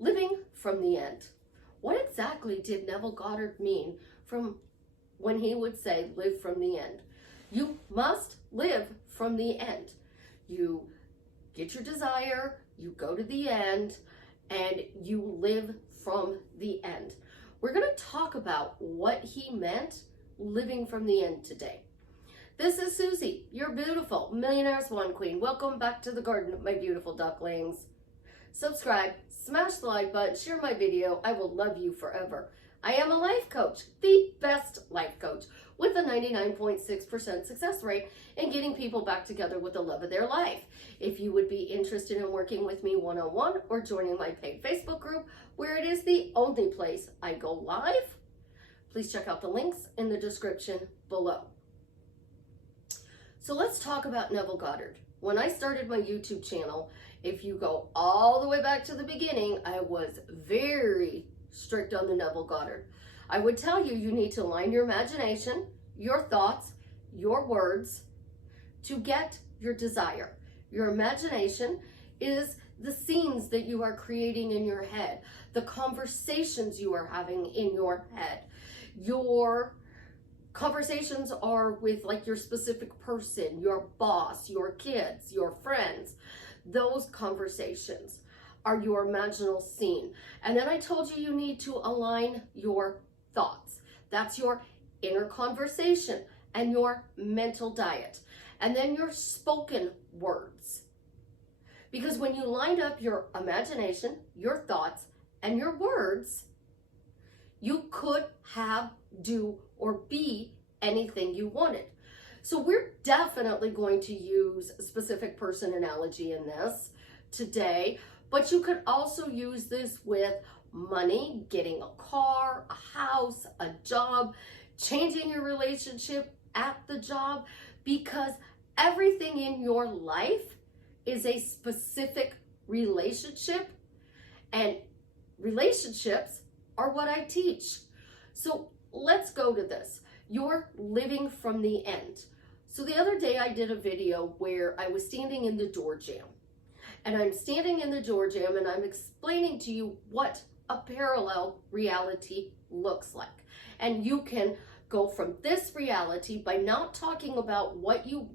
Living from the end. What exactly did Neville Goddard mean from when he would say, live from the end? You must live from the end. You get your desire, you go to the end, and you live from the end. We're going to talk about what he meant living from the end today. This is Susie, your beautiful Millionaire Swan Queen. Welcome back to the garden, my beautiful ducklings. Subscribe, smash the like button, share my video. I will love you forever. I am a life coach, the best life coach, with a 99.6% success rate in getting people back together with the love of their life. If you would be interested in working with me one-on-one or joining my paid Facebook group, where it is the only place I go live, please check out the links in the description below. So let's talk about Neville Goddard. When I started my YouTube channel, if you go all the way back to the beginning, I was very strict on the Neville Goddard. I would tell you, you need to align your imagination, your thoughts, your words to get your desire. Your imagination is the scenes that you are creating in your head, the conversations you are having in your head. Your conversations are with like your specific person, your boss, your kids, your friends. Those conversations are your imaginal scene. And then I told you, you need to align your thoughts. That's your inner conversation and your mental diet. And then your spoken words. Because when you lined up your imagination, your thoughts, and your words, you could have, do, or be anything you wanted. So we're definitely going to use a specific person analogy in this today, but you could also use this with money, getting a car, a house, a job, changing your relationship at the job, because everything in your life is a specific relationship, and relationships are what I teach. So let's go to this. You're living from the end. So the other day I did a video where I was standing in the door jam. And I'm standing in the door jam and I'm explaining to you what a parallel reality looks like. And you can go from this reality by not talking about what you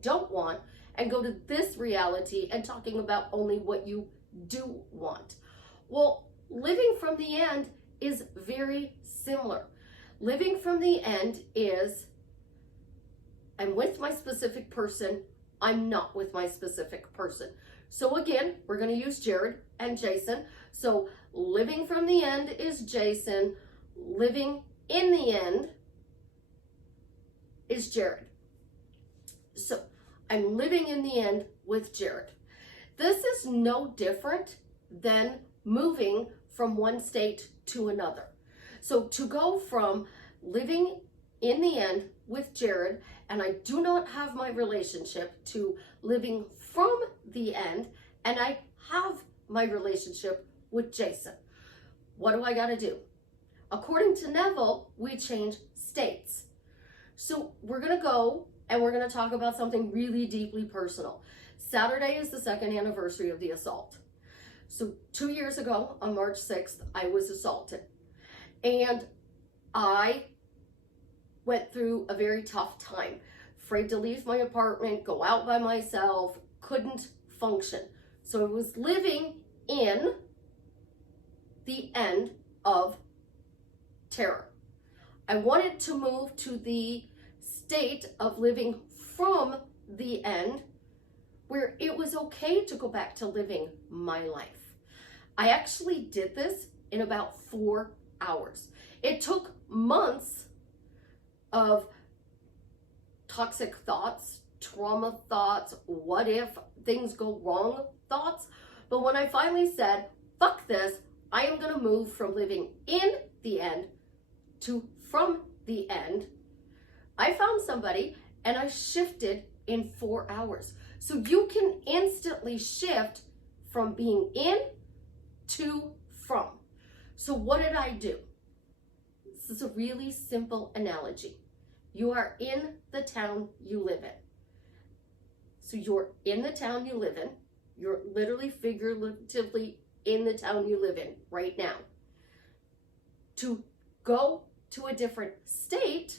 don't want, and go to this reality and talking about only what you do want. Well, living from the end is very similar. Living from the end is, I'm with my specific person, I'm not with my specific person. So again, we're going to use Jared and Jason. So living from the end is Jason. Living in the end is Jared. So I'm living in the end with Jared. This is no different than moving from one state to another. So to go from living in the end with Jared, and I do not have my relationship, to living from the end, and I have my relationship with Jason. What do I got to do? According to Neville, we change states. So we're going to go and we're going to talk about something really deeply personal. Saturday is the second anniversary of the assault. So 2 years ago, on March 6th, I was assaulted. And I went through a very tough time. Afraid to leave my apartment, go out by myself, couldn't function. So I was living in the end of terror. I wanted to move to the state of living from the end, where it was okay to go back to living my life. I actually did this in about 4 hours. It took months of toxic thoughts, trauma thoughts, what if things go wrong thoughts. But when I finally said, fuck this, I am going to move from living in the end to from the end, I found somebody and I shifted in 4 hours. So you can instantly shift from being in to from. So what did I do? This is a really simple analogy. You are in the town you live in. So you're in the town you live in. You're literally, figuratively in the town you live in right now. To go to a different state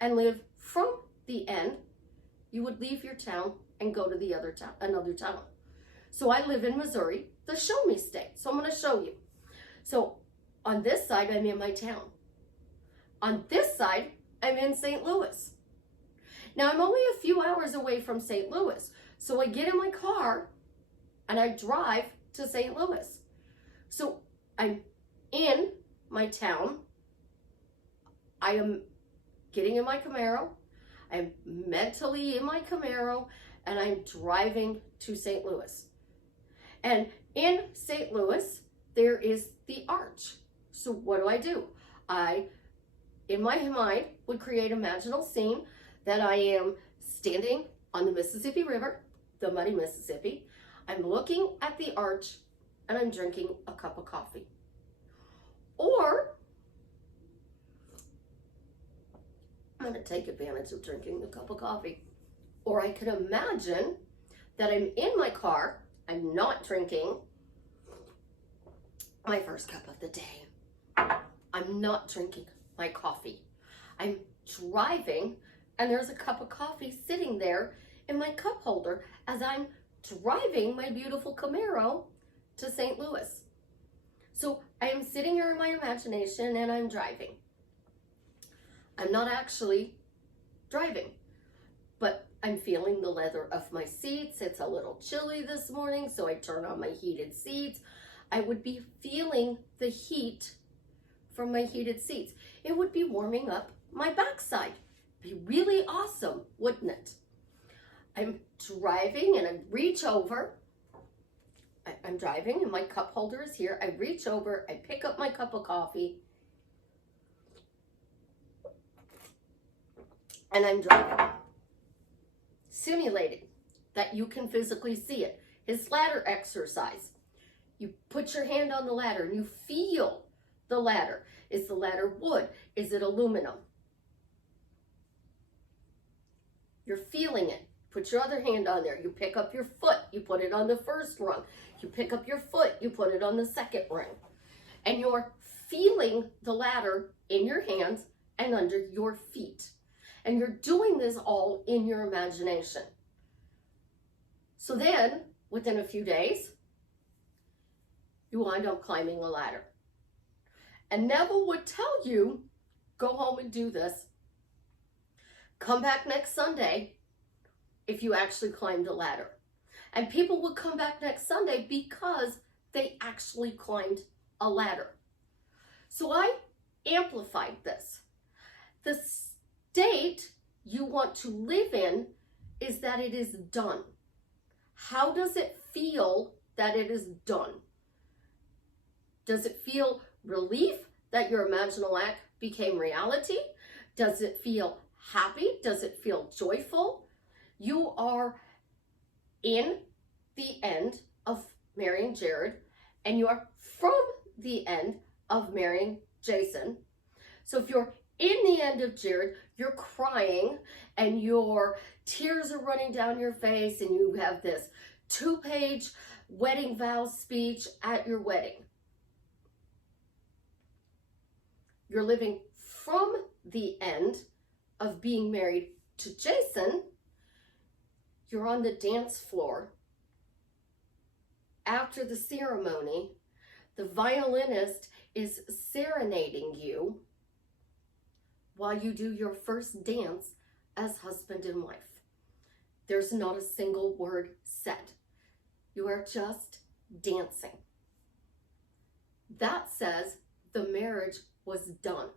and live from the end, you would leave your town and go to the other town, another town. So I live in Missouri, the show me state. So I'm going to show you. So on this side, I'm in my town. On this side, I'm in St. Louis. Now I'm only a few hours away from St. Louis. So I get in my car and I drive to St. Louis. So I'm in my town. I am getting in my Camaro. I'm mentally in my Camaro and I'm driving to St. Louis. And in St. Louis, there is the arch. So what do? I, in my mind, would create a imaginal scene that I am standing on the Mississippi River, the muddy Mississippi. I'm looking at the arch and I'm drinking a cup of coffee. Or I'm going to take advantage of drinking a cup of coffee. Or I could imagine that I'm in my car, I'm not drinking my first cup of the day. I'm not drinking my coffee. I'm driving and there's a cup of coffee sitting there in my cup holder as I'm driving my beautiful Camaro to St. Louis. So I am sitting here in my imagination and I'm driving. I'm not actually driving, but I'm feeling the leather of my seats. It's a little chilly this morning, so I turn on my heated seats. I would be feeling the heat from my heated seats. It would be warming up my backside. Be really awesome, wouldn't it? I'm driving and I reach over. I'm driving and my cup holder is here. I reach over, I pick up my cup of coffee, and I'm driving. Simulating that you can physically see it. It's ladder exercise. You put your hand on the ladder and you feel the ladder. Is the ladder wood? Is it aluminum? You're feeling it. Put your other hand on there. You pick up your foot. You put it on the first rung. You pick up your foot. You put it on the second rung. And you're feeling the ladder in your hands and under your feet. And you're doing this all in your imagination. So then, within a few days, you wind up climbing a ladder. And Neville would tell you, go home and do this. Come back next Sunday if you actually climbed a ladder. And people would come back next Sunday because they actually climbed a ladder. So I amplified this. The state you want to live in is that it is done. How does it feel that it is done? Does it feel relief that your imaginal act became reality? Does it feel happy? Does it feel joyful? You are in the end of marrying Jared, and you are from the end of marrying Jason. So if you're in the end of Jared, you're crying and your tears are running down your face and you have this 2-page wedding vows speech at your wedding. You're living from the end of being married to Jason. You're on the dance floor. After the ceremony, the violinist is serenading you while you do your first dance as husband and wife. There's not a single word said. You are just dancing. That says the marriage was done.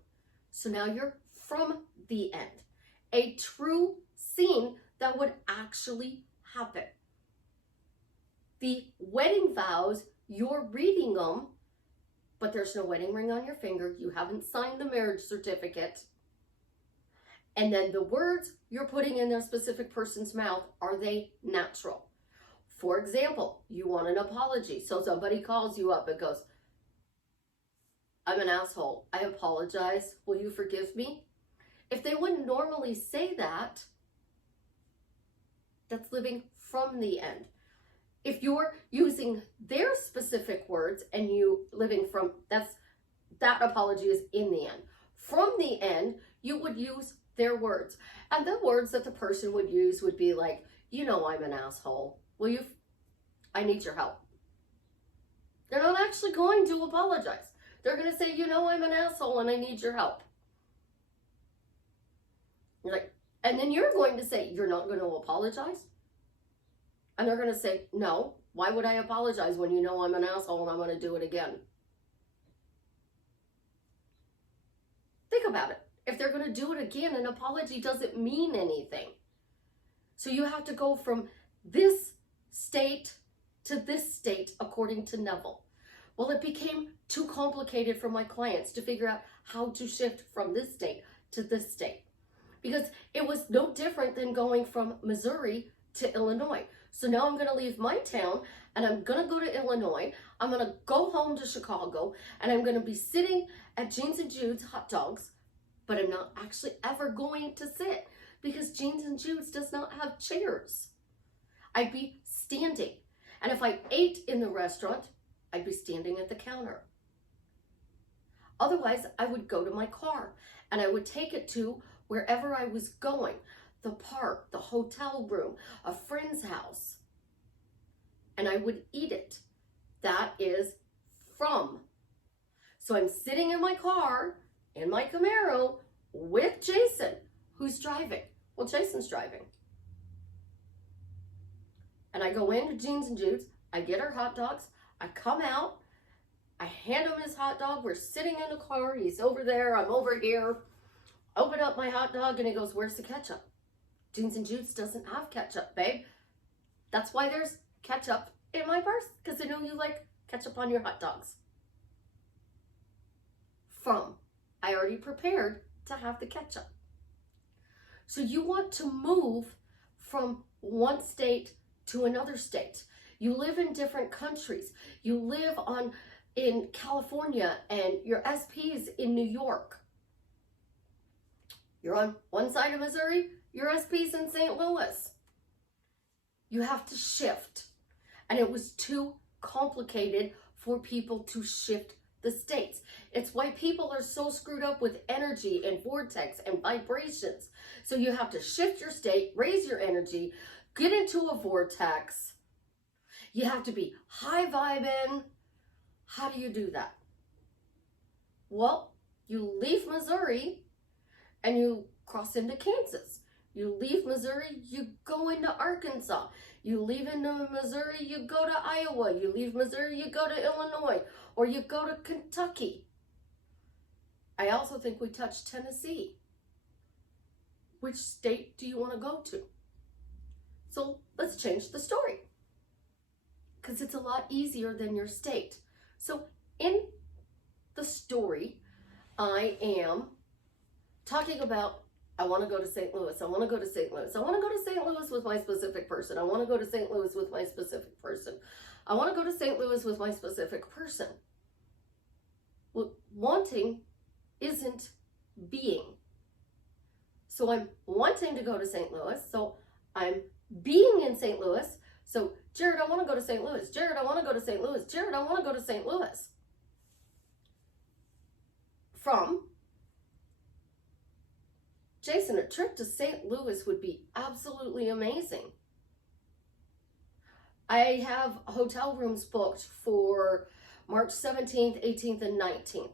So now you're from the end. A true scene that would actually happen. The wedding vows, you're reading them, but there's no wedding ring on your finger. You haven't signed the marriage certificate. And then the words you're putting in a specific person's mouth, are they natural? For example, you want an apology. So somebody calls you up and goes, I'm an asshole. I apologize. Will you forgive me? If they wouldn't normally say that, that's living from the end. If you're using their specific words and you living from, that apology is in the end. From the end, you would use their words. And the words that the person would use would be like, you know, I'm an asshole. I need your help. They're not actually going to apologize. They're going to say, you know, I'm an asshole and I need your help. You're like, and then you're going to say, you're not going to apologize? And they're going to say, no, why would I apologize when you know I'm an asshole and I'm going to do it again? Think about it. If they're going to do it again, an apology doesn't mean anything. So you have to go from this state to this state according to Neville. Well, it became too complicated for my clients to figure out how to shift from this state to this state, because it was no different than going from Missouri to Illinois. So now I'm going to leave my town and I'm going to go to Illinois. I'm going to go home to Chicago and I'm going to be sitting at Jeans and Jude's hot dogs, but I'm not actually ever going to sit because Jeans and Jude's does not have chairs. I'd be standing. And if I ate in the restaurant, I'd be standing at the counter. Otherwise, I would go to my car and I would take it to wherever I was going. The park, the hotel room, a friend's house. And I would eat it. That is from. So I'm sitting in my car, in my Camaro, with Jason, who's driving. Well, Jason's driving. And I go into Jeans and Jude's, I get our hot dogs, I come out, I hand him his hot dog, we're sitting in the car, he's over there, I'm over here. Open up my hot dog and he goes, where's the ketchup? Jeans and Jude's doesn't have ketchup, babe. That's why there's ketchup in my purse, because I know you like ketchup on your hot dogs. From, I already prepared to have the ketchup. So you want to move from one state to another state. You live in different countries. You live in California and your SP's in New York. You're on one side of Missouri, your SP's in St. Louis. You have to shift. And it was too complicated for people to shift the states. It's why people are so screwed up with energy and vortex and vibrations. So you have to shift your state, raise your energy, get into a vortex. You have to be high vibing. How do you do that? Well, you leave Missouri and you cross into Kansas. You leave Missouri, you go into Arkansas. You leave into Missouri, you go to Iowa. You leave Missouri, you go to Illinois, or you go to Kentucky. I also think we touched Tennessee. Which state do you want to go to? So let's change the story, because it's a lot easier than your state. So in the story, I am talking about, I want to go to St. Louis. I want to go to St. Louis. I want to go to St. Louis with my specific person. I want to go to St. Louis with my specific person. I want to go to St. Louis with my specific person. Well, wanting isn't being. So I'm wanting to go to St. Louis. So I'm being in St. Louis. So, Jared, I want to go to St. Louis. Jared, I want to go to St. Louis. Jared, I want to go to St. Louis. From, Jason, a trip to St. Louis would be absolutely amazing. I have hotel rooms booked for March 17th, 18th, and 19th.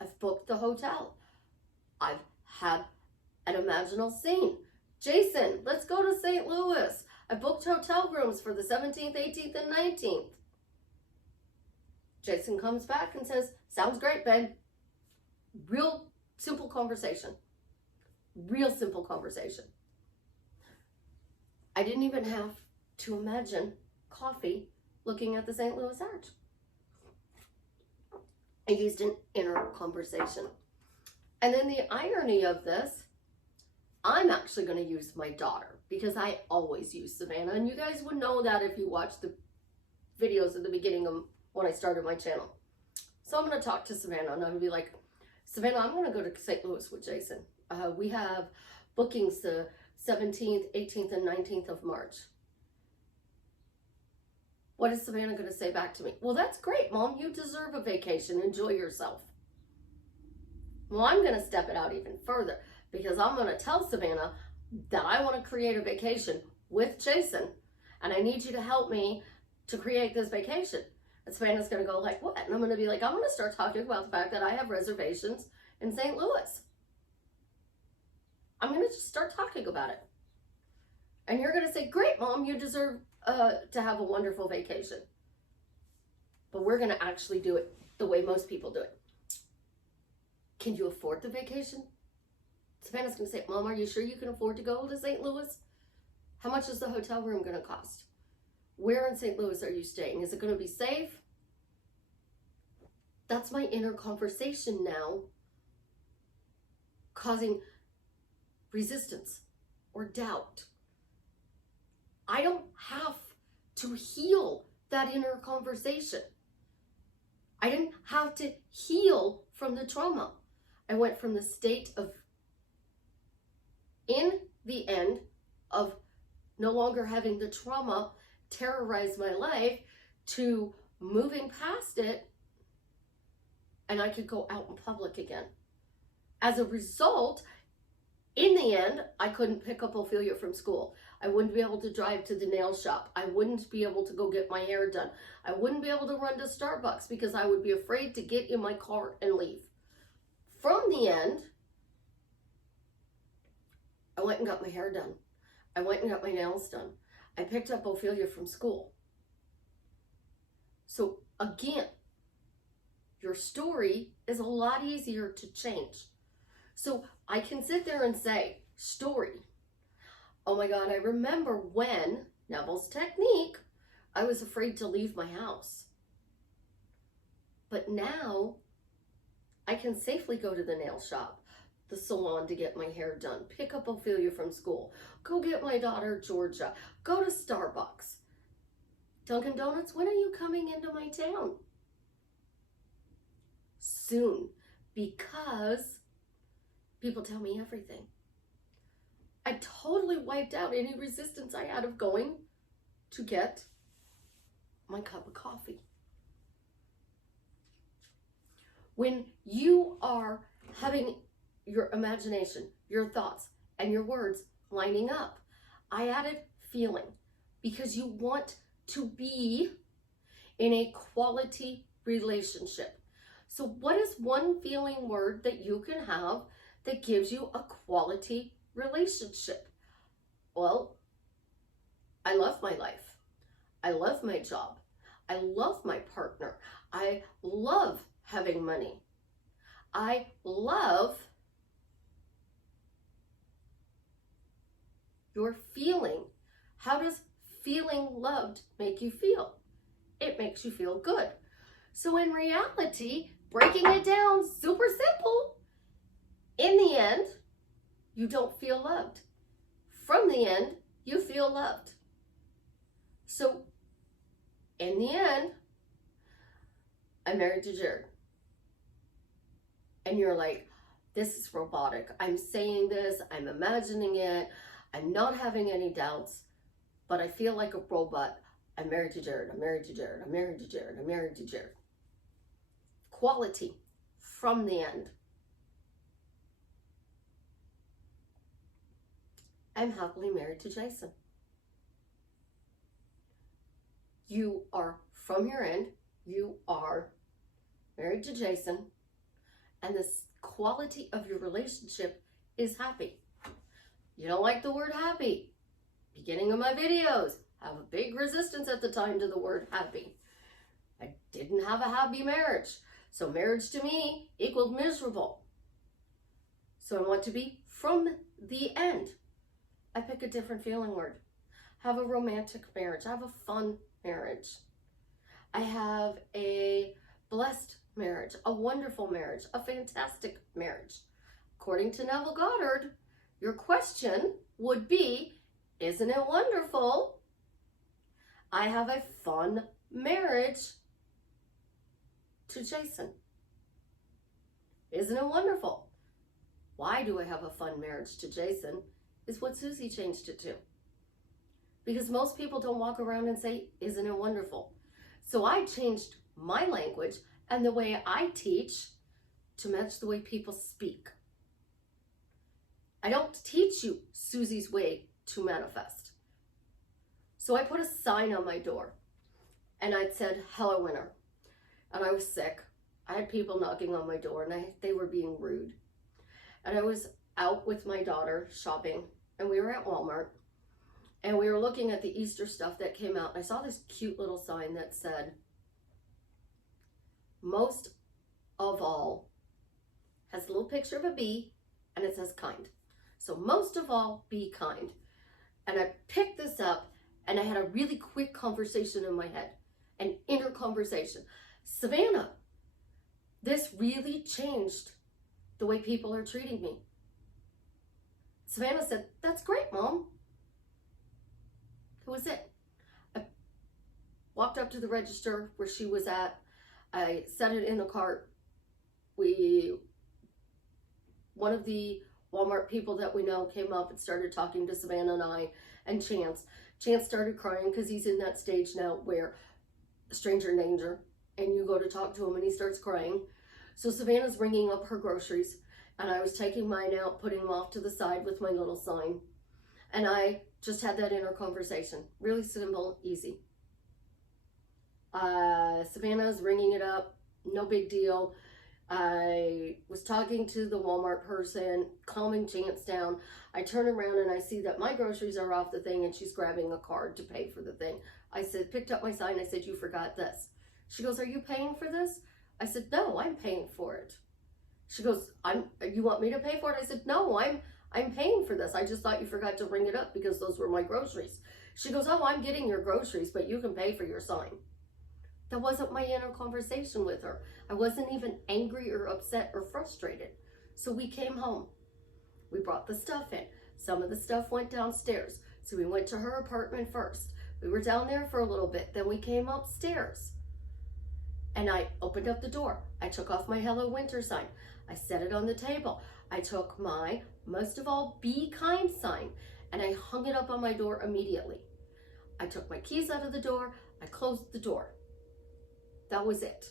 I've booked the hotel. I've had an imaginal scene. Jason, let's go to St. Louis. I booked hotel rooms for the 17th, 18th, and 19th. Jason comes back and says, sounds great, babe. Real simple conversation. Real simple conversation. I didn't even have to imagine coffee looking at the St. Louis Arch. I used an inner conversation. And then the irony of this, I'm actually going to use my daughter, because I always use Savannah. And you guys would know that if you watched the videos at the beginning of when I started my channel. So I'm going to talk to Savannah and I'm going to be like, Savannah, I'm going to go to St. Louis with Jason. We have bookings to 17th, 18th, and 19th of March. What is Savannah going to say back to me? Well, that's great, Mom. You deserve a vacation. Enjoy yourself. Well, I'm going to step it out even further because I'm going to tell Savannah that I want to create a vacation with Jason, and I need you to help me to create this vacation. And Savannah's going to go like, what? And I'm going to be like, I'm going to start talking about the fact that I have reservations in St. Louis. I'm going to just start talking about it. And you're going to say, great, Mom, you deserve to have a wonderful vacation. But we're going to actually do it the way most people do it. Can you afford the vacation? Savannah's going to say, Mom, are you sure you can afford to go to St. Louis? How much is the hotel room going to cost? Where in St. Louis are you staying? Is it going to be safe? That's my inner conversation now, causing resistance or doubt. I don't have to heal that inner conversation. I didn't have to heal from the trauma. I went from the state of, in the end, of no longer having the trauma terrorize my life to moving past it, and I could go out in public again. As a result, in the end, I couldn't pick up Ophelia from school. I wouldn't be able to drive to the nail shop. I wouldn't be able to go get my hair done. I wouldn't be able to run to Starbucks because I would be afraid to get in my car and leave. From the end, I went and got my hair done. I went and got my nails done. I picked up Ophelia from school. So again, your story is a lot easier to change. So I can sit there and say, story. Oh my God, I remember when, Neville's technique, I was afraid to leave my house. But now I can safely go to the nail shop, the salon to get my hair done, pick up Ophelia from school, go get my daughter Georgia, go to Starbucks. Dunkin' Donuts, when are you coming into my town? Soon, because people tell me everything. I totally wiped out any resistance I had of going to get my cup of coffee. When you are having your imagination, your thoughts, and your words lining up, I added feeling because you want to be in a quality relationship. So what is one feeling word that you can have that gives you a quality relationship? Well, I love my life. I love my job. I love my partner. I love having money. I love your feeling. How does feeling loved make you feel? It makes you feel good. So in reality, breaking it down super simple, in the end, you don't feel loved. From the end, you feel loved. So in the end, I'm married to Jared. And you're like, this is robotic. I'm saying this, I'm imagining it, I'm not having any doubts, but I feel like a robot. I'm married to Jared, I'm married to Jared, I'm married to Jared, I'm married to Jared. Quality from the end. I'm happily married to Jason. You are from your end, you are married to Jason, and this quality of your relationship is happy. You don't like the word happy. Beginning of my videos, have a big resistance at the time to the word happy. I didn't have a happy marriage. So marriage to me equaled miserable. So I want to be from the end. I pick a different feeling word. Have a romantic marriage. I have a fun marriage. I have a blessed marriage, a wonderful marriage, a fantastic marriage. According to Neville Goddard, your question would be, isn't it wonderful? I have a fun marriage to Jason. Isn't it wonderful? Why do I have a fun marriage to Jason? is what Susie changed it to. Because most people don't walk around and say, isn't it wonderful? So I changed my language and the way I teach to match the way people speak. I don't teach you Susie's way to manifest. So I put a sign on my door and I said, hello, winter. And I was sick. I had people knocking on my door and they were being rude. And I was out with my daughter shopping and we were at Walmart and we were looking at the Easter stuff that came out. I saw this cute little sign that said, most of all, has a little picture of a bee and it says kind. So most of all, be kind. And I picked this up and I had a really quick conversation in my head, an inner conversation. Savannah, this really changed the way people are treating me. Savannah said, that's great, Mom. That was it. I walked up to the register where she was at. I set it in the cart. One of the Walmart people that we know came up and started talking to Savannah and I and Chance. Chance started crying because he's in that stage now where stranger danger and you go to talk to him and he starts crying. So Savannah's ringing up her groceries and I was taking mine out, putting them off to the side with my little sign. And I just had that inner conversation. Really simple, easy. Savannah's ringing it up, no big deal. I was talking to the Walmart person, calming Chance down. I turn around and I see that my groceries are off the thing and she's grabbing a card to pay for the thing. I said, picked up my sign. I said, you forgot this. She goes, are you paying for this? I said, no, I'm paying for it. She goes, you want me to pay for it? I said, no, I'm paying for this. I just thought you forgot to ring it up because those were my groceries. She goes, oh, I'm getting your groceries, but you can pay for your sign. That wasn't my inner conversation with her. I wasn't even angry or upset or frustrated. So we came home. We brought the stuff in. Some of the stuff went downstairs. So we went to her apartment first. We were down there for a little bit. Then we came upstairs. And I opened up the door. I took off my Hello Winter sign. I set it on the table. I took my most of all be kind sign and I hung it up on my door immediately. I took my keys out of the door. I closed the door. That was it.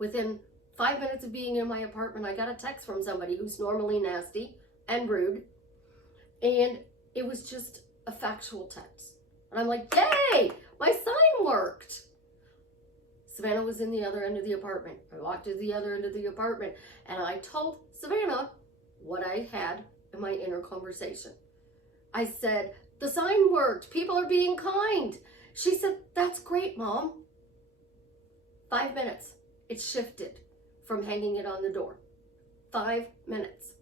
Within 5 minutes of being in my apartment, I got a text from somebody who's normally nasty and rude. And it was just a factual text. And I'm like, yay, my sign worked. Savannah was in the other end of the apartment. I walked to the other end of the apartment and I told Savannah what I had in my inner conversation. I said, the sign worked. People are being kind. She said, that's great, Mom. 5 minutes. It shifted from hanging it on the door. 5 minutes.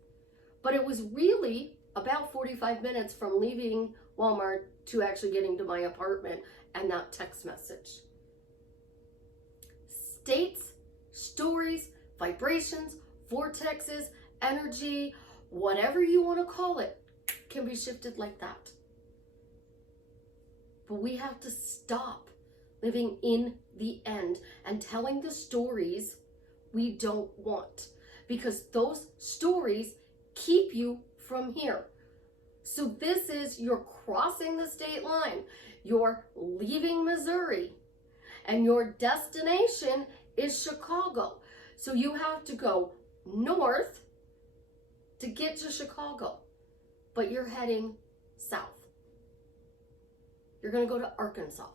But it was really about 45 minutes from leaving Walmart to actually getting to my apartment and that text message. States, stories, vibrations, vortexes, energy, whatever you want to call it, can be shifted like that. But we have to stop living in the end and telling the stories we don't want, because those stories keep you from here. So this is, you're crossing the state line, you're leaving Missouri, and your destination is Chicago. So you have to go north to get to Chicago, but you're heading south. You're going to go to Arkansas.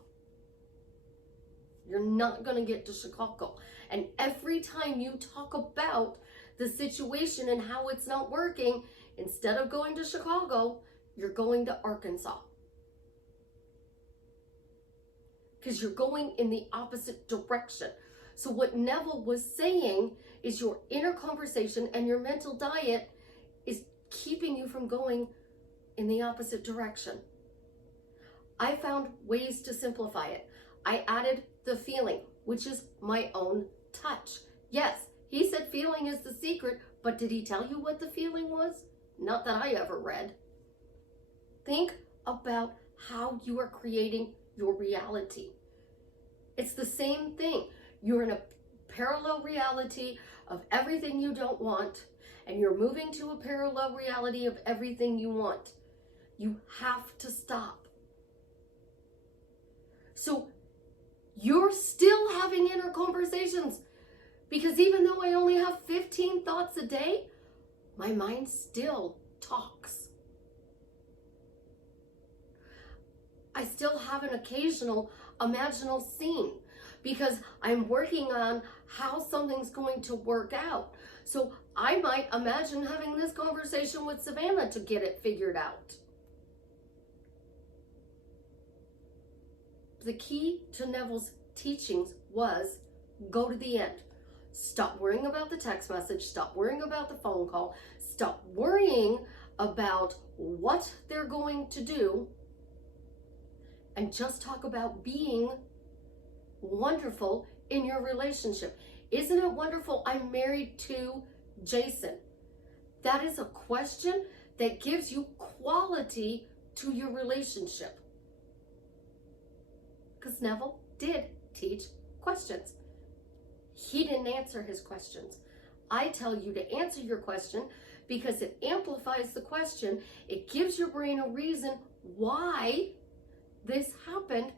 You're not going to get to Chicago. And every time you talk about the situation and how it's not working, instead of going to Chicago, you're going to Arkansas. Because you're going in the opposite direction. So what Neville was saying is your inner conversation and your mental diet is keeping you from going in the opposite direction. I found ways to simplify it. I added the feeling, which is my own touch. Yes, he said feeling is the secret, but did he tell you what the feeling was? Not that I ever read. Think about how you are creating your reality. It's the same thing. You're in a parallel reality of everything you don't want, and you're moving to a parallel reality of everything you want, you have to stop. So you're still having inner conversations, because even though I only have 15 thoughts a day, my mind still talks. I still have an occasional imaginal scene because I'm working on how something's going to work out. So I might imagine having this conversation with Savannah to get it figured out. The key to Neville's teachings was go to the end. Stop worrying about the text message. Stop worrying about the phone call. Stop worrying about what they're going to do. And just talk about being wonderful in your relationship. Isn't it wonderful I'm married to Jason? That is a question that gives you quality to your relationship. Because Neville did teach questions. He didn't answer his questions. I tell you to answer your question because it amplifies the question. It gives your brain a reason why this happened.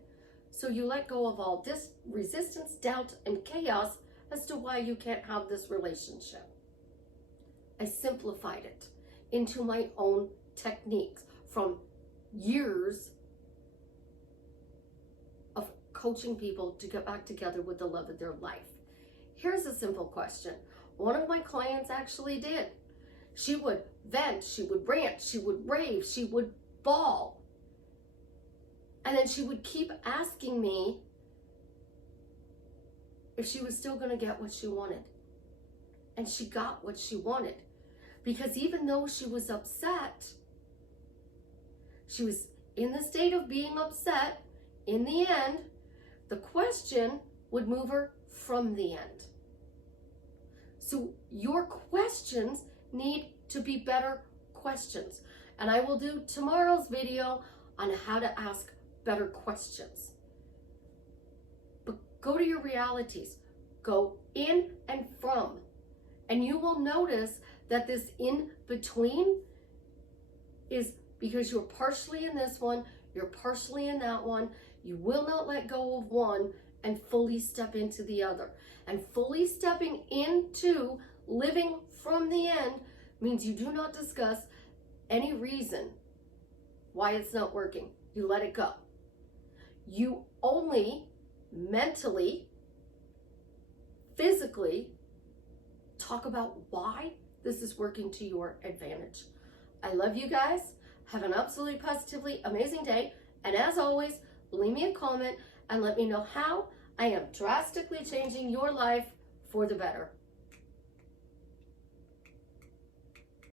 So you let go of all this resistance, doubt, and chaos as to why you can't have this relationship. I simplified it into my own techniques from years of coaching people to get back together with the love of their life. Here's a simple question. One of my clients actually did. She would vent, she would rant, she would rave, she would bawl. And then she would keep asking me if she was still going to get what she wanted. And she got what she wanted. Because even though she was upset, she was in the state of being upset, in the end, the question would move her from the end. So your questions need to be better questions. And I will do tomorrow's video on how to ask better questions. But go to your realities. Go in and from. And you will notice that this in between is because you're partially in this one, you're partially in that one. You will not let go of one and fully step into the other. And fully stepping into living from the end means you do not discuss any reason why it's not working. You let it go. You only mentally, physically talk about why this is working to your advantage. I love you guys. Have an absolutely positively amazing day. And as always, leave me a comment and let me know how I am drastically changing your life for the better.